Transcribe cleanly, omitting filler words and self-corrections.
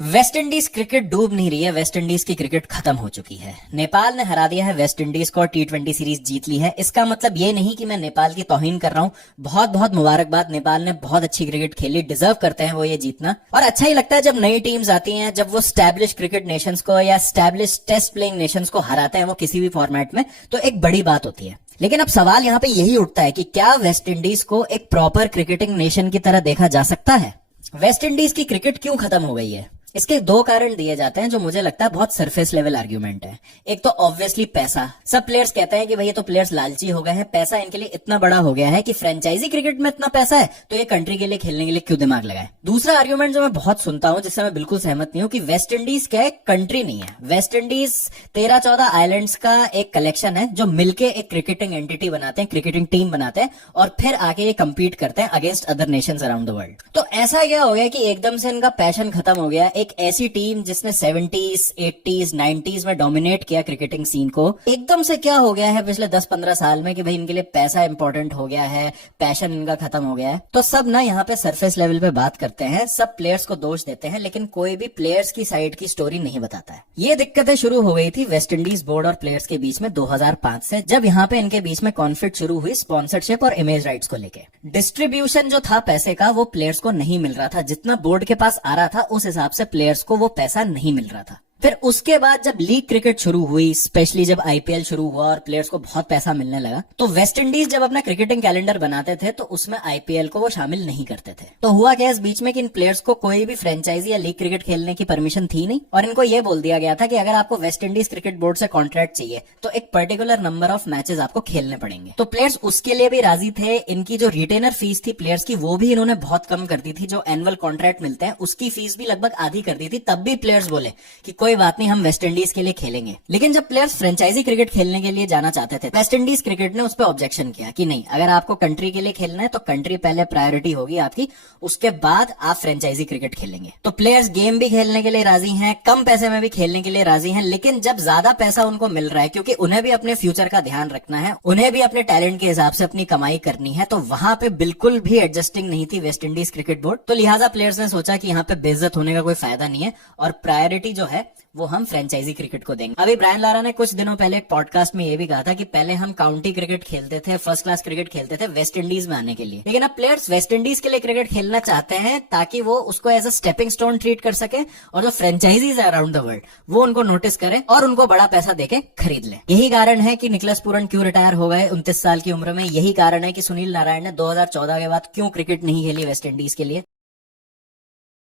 West Indies cricket डूब नहीं रही है, वेस्ट इंडीज की क्रिकेट खत्म हो चुकी है। नेपाल ने हरा दिया है वेस्ट इंडीज को और T20 सीरीज जीत ली है। इसका मतलब ये नहीं कि मैं नेपाल की तौहीन कर रहा हूँ। बहुत बहुत मुबारकबाद, नेपाल ने बहुत अच्छी क्रिकेट खेली, डिजर्व करते हैं वो ये जीतना। और अच्छा ही लगता है जब नई टीम्स आती हैं, जब वो स्टैब्लिश क्रिकेट नेशंस को या स्टैब्लिश टेस्ट प्लेइंग नेशंस को हराते हैं वो किसी भी फॉर्मेट में, तो एक बड़ी बात होती है। लेकिन अब सवाल यहाँ पे यही उठता है कि क्या वेस्ट इंडीज को एक प्रॉपर क्रिकेटिंग नेशन की तरह देखा जा सकता है? वेस्ट इंडीज की क्रिकेट क्यों खत्म हो गई है? इसके दो कारण दिए जाते हैं जो मुझे लगता है बहुत सरफेस लेवल आर्ग्यूमेंट है। एक तो ऑब्वियसली पैसा। सब प्लेयर्स कहते हैं कि भाई ये तो प्लेयर्स लालची हो गए हैं, पैसा इनके लिए इतना बड़ा हो गया है कि फ्रेंचाइजी क्रिकेट में इतना पैसा है तो ये कंट्री के लिए खेलने के लिए क्यों दिमाग लगाए। दूसरा आर्ग्यूमेंट जो मैं बहुत सुनता हूं, जिससे मैं बिल्कुल सहमत नहीं हूं, कि वेस्ट इंडीज क्या एक कंट्री नहीं है। वेस्ट इंडीज 13-14 आइलैंड्स का एक कलेक्शन है जो मिलके एक क्रिकेटिंग एंटिटी बनाते हैं, क्रिकेटिंग टीम बनाते हैं और फिर आके ये कम्पीट करते हैं against other Nations around the world. तो ऐसा क्या हो गया कि एकदम से इनका पैशन खत्म हो गया? एक ऐसी टीम जिसने 70s, 80s, 90s में डोमिनेट किया क्रिकेटिंग सीन को, एकदम से क्या हो गया है पिछले 10-15 साल में कि भाई इनके लिए पैसा इंपॉर्टेंट हो गया है, पैशन इनका खत्म हो गया है। तो सब ना यहाँ पे सरफेस लेवल पे बात करते हैं, सब प्लेयर्स को दोष देते हैं, लेकिन कोई भी प्लेयर्स की साइड की स्टोरी नहीं बताता है। ये दिक्कतें शुरू हो गई थी वेस्ट इंडीज बोर्ड और प्लेयर्स के बीच में 2005 से, जब यहाँ पे इनके बीच में कॉन्फ्लिक्ट शुरू हुई स्पॉन्सरशिप और इमेज राइट्स को लेके। डिस्ट्रीब्यूशन जो था पैसे का वो प्लेयर्स को नहीं मिल रहा था, जितना बोर्ड के पास आ रहा था उस हिसाब से प्लेयर्स को वो पैसा नहीं मिल रहा था। फिर उसके बाद जब लीग क्रिकेट शुरू हुई, स्पेशली जब आईपीएल शुरू हुआ और प्लेयर्स को बहुत पैसा मिलने लगा, तो वेस्ट इंडीज जब अपना क्रिकेटिंग कैलेंडर बनाते थे तो उसमें आईपीएल को वो शामिल नहीं करते थे। तो हुआ क्या इस बीच में कि इन प्लेयर्स को कोई भी फ्रेंचाइजी या लीग क्रिकेट खेलने की परमिशन थी नहीं, और इनको ये बोल दिया गया था कि अगर आपको वेस्ट इंडीज क्रिकेट बोर्ड से कॉन्ट्रैक्ट चाहिए तो एक पर्टिकुलर नंबर ऑफ मैचेस आपको खेलने पड़ेंगे। तो प्लेयर्स उसके लिए भी राजी थे। इनकी जो रिटेनर फीस थी प्लेयर्स की, वो भी इन्होंने बहुत कम कर दी थी। जो एनुअल कॉन्ट्रैक्ट मिलते हैं उसकी फीस भी लगभग आधी कर दी थी। तब भी प्लेयर्स बोले कि कोई बात नहीं, हम वेस्ट इंडीज के लिए खेलेंगे। लेकिन जब प्लेयर्स फ्रेंचाइजी क्रिकेट खेलने के लिए जाना चाहते थे, वेस्ट इंडीज क्रिकेट ने उस पर ऑब्जेक्शन किया कि नहीं, अगर आपको कंट्री के लिए खेलना है तो कंट्री पहले प्रायोरिटी होगी आपकी, उसके बाद आप फ्रेंचाइजी क्रिकेट खेलेंगे। तो प्लेयर्स गेम भी खेलने के लिए राजी हैं, कम पैसे में भी खेलने के लिए राजी हैं, लेकिन जब ज्यादा पैसा उनको मिल रहा है, क्योंकि उन्हें भी अपने फ्यूचर का ध्यान रखना है, उन्हें भी अपने टैलेंट के हिसाब से अपनी कमाई करनी है, तो वहां पे बिल्कुल भी एडजस्टिंग नहीं थी वेस्ट इंडीज क्रिकेट बोर्ड। तो लिहाजा प्लेयर्स ने सोचा कि यहाँ पे बेइज्जत होने का कोई फायदा नहीं है और प्रायोरिटी जो है वो हम फ्रेंचाइजी क्रिकेट को देंगे। अभी ब्रायन लारा ने कुछ दिनों पहले एक पॉडकास्ट में ये भी कहा था कि पहले हम काउंटी क्रिकेट खेलते थे, फर्स्ट क्लास क्रिकेट खेलते थे वेस्ट इंडीज में आने के लिए, लेकिन अब प्लेयर्स वेस्ट इंडीज के लिए क्रिकेट खेलना चाहते हैं ताकि वो उसको as a stepping stone treat कर सके और जो फ्रेंचाइजीज है अराउंड द वर्ल्ड वो उनको नोटिस करें और उनको बड़ा पैसा देके खरीद ले। यही कारण है कि निकलस पूरन क्यों रिटायर हो गए 29 साल की उम्र में। यही कारण है कि सुनील नारायण ने 2014 के बाद क्यों क्रिकेट नहीं खेली वेस्ट इंडीज के लिए।